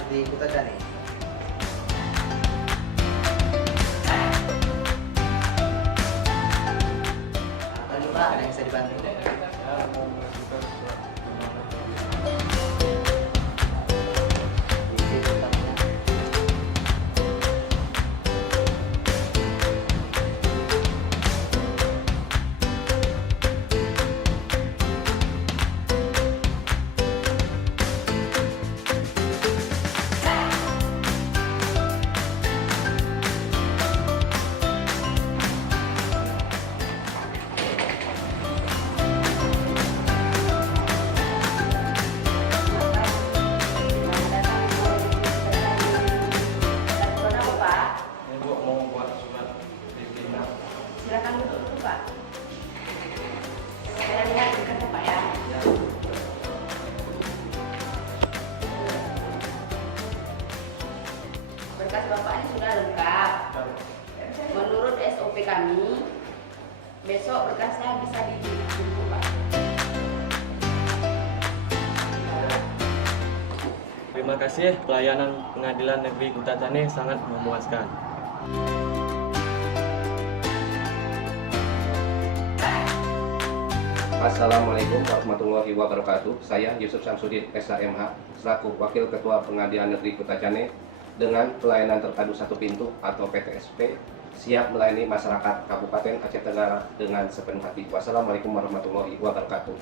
Negeri Kutacani. Tadi Pak, ada yang bisa dibantu? Silakan duduk dulu Pak. Saya lihat berkasnya Pak ya. Berkas Bapak ini sudah lengkap. Menurut SOP kami, besok berkasnya bisa ditutup Pak. Terima kasih, pelayanan Pengadilan Negeri Kutacani sangat memuaskan. Assalamualaikum warahmatullahi wabarakatuh. Saya Yusuf Samsudin, SHMH, selaku Wakil Ketua Pengadilan Negeri Kutacani dengan pelayanan terpadu satu pintu atau PTSP, siap melayani masyarakat Kabupaten Aceh Tenggara dengan sepenuh hati. Wassalamualaikum warahmatullahi wabarakatuh.